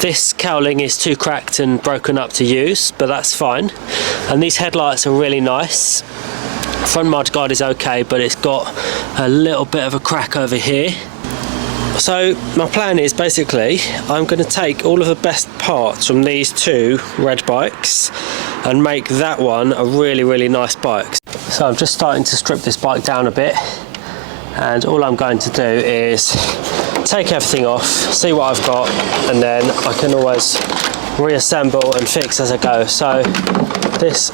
This cowling is too cracked and broken up to use, but that's fine. And these headlights are really nice. Front mudguard is okay, but it's got a little bit of a crack over here. So my plan is basically I'm going to take all of the best parts from these two red bikes and make that one a really nice bike. So I'm just starting to strip this bike down a bit, and all I'm going to do is take everything off, see what I've got, and then I can always reassemble and fix as I go. So this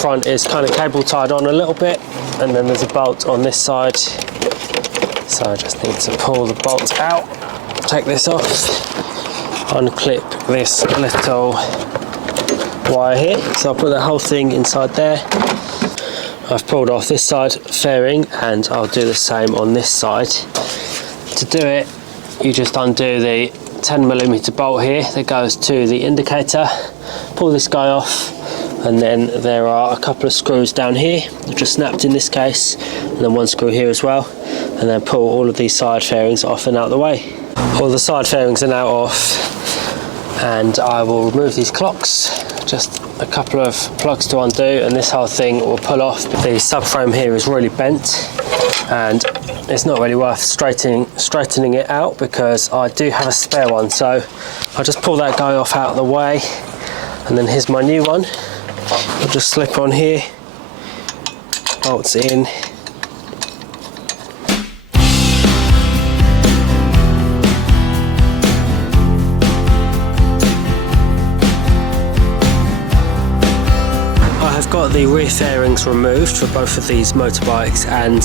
front is kind of cable tied on a little bit, and then there's a bolt on this side. So I just need to pull the bolt out, take this off, unclip this little wire here. So I'll put the whole thing inside there. I've pulled off this side fairing, and I'll do the same on this side. To do it, you just undo the 10mm bolt here that goes to the indicator, pull this guy off, and then there are a couple of screws down here, which are snapped in this case, and then one screw here as well, and then pull all of these side fairings off and out the way. All the side fairings are now off, and I will remove these clocks. Just a couple of plugs to undo, and this whole thing will pull off. The subframe here is really bent, and it's not really worth straightening it out because I do have a spare one. So I'll just pull that guy off out of the way, and then here's my new one. I'll just slip on here, bolts in. Got the rear fairings removed for both of these motorbikes, and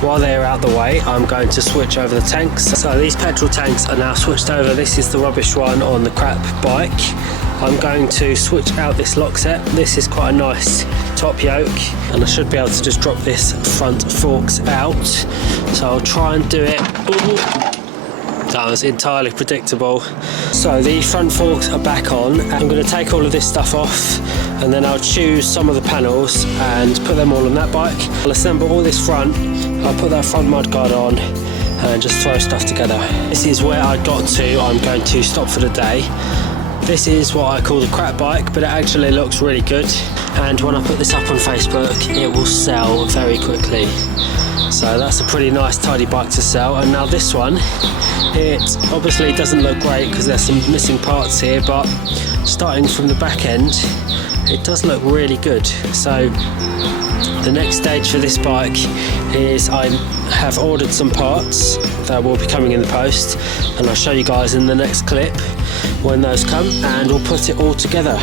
while they're out the way I'm going to switch over the tanks. So these petrol tanks are now switched over. This is the rubbish one on the crap bike. I'm going to switch out this lock set. This is quite a nice top yoke, and I should be able to just drop this front forks out. So I'll try and do it. Ooh. That was entirely predictable. So the front forks are back on. I'm going to take all of this stuff off, and then I'll choose some of the panels and put them all on that bike. I'll assemble all this front, I'll put that front mudguard on, and just throw stuff together. This is where I got to. I'm going to stop for the day. This is what I call the crap bike, but it actually looks really good, and when I put this up on Facebook it will sell very quickly. So that's a pretty nice tidy bike to sell. And now this one, it obviously doesn't look great because there's some missing parts here, but starting from the back end it does look really good. So the next stage for this bike is I have ordered some parts that will be coming in the post, and I'll show you guys in the next clip when those come, and we'll put it all together.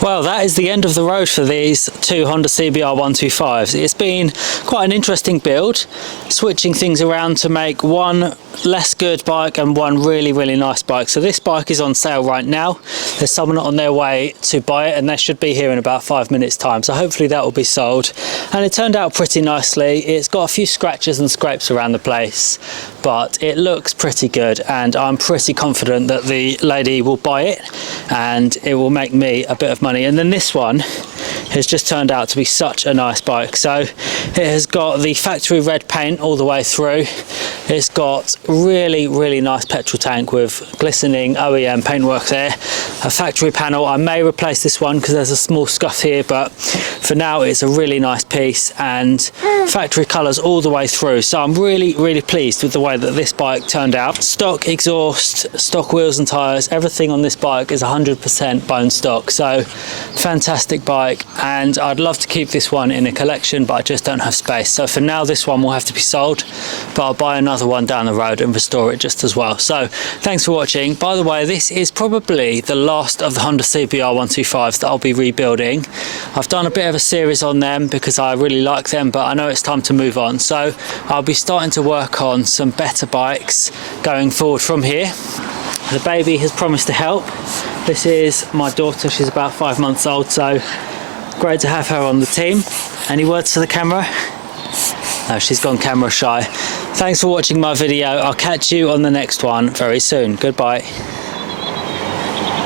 Well, that is the end of the road for these two Honda CBR125s. It's been quite an interesting build, switching things around to make one less good bike and one really nice bike. So this bike is on sale right now. There's someone on their way to buy it, and they should be here in about 5 minutes time, so hopefully that will be sold. And it turned out pretty nicely. It's got a few scratches and scrapes around the place, but it looks pretty good, and I'm pretty confident that the lady will buy it and it will make me a bit of money. And then this one has just turned out to be such a nice bike. So it has got the factory red paint all the way through. It's got really nice petrol tank with glistening OEM paintwork there. A factory panel. I may replace this one because there's a small scuff here, but for now it's a really nice piece, and factory colours all the way through. So I'm really pleased with the way that this bike turned out. Stock exhaust, stock wheels and tyres, everything on this bike is 100% bone stock. So fantastic bike, and I'd love to keep this one in a collection, but I just don't have space. So for now this one will have to be sold, but I'll buy another one down the road and restore it just as well. So thanks for watching. By the way, this is probably the last of the Honda CBR125s that I'll be rebuilding. I've done a bit of a series on them because I really like them, but I know it's time to move on. So I'll be starting to work on some better bikes going forward from here. The baby has promised to help. This is my daughter, she's about 5 months old, so great to have her on the team. Any words to the camera? No, she's gone camera shy. Thanks for watching my video. I'll catch you on the next one very soon. Goodbye.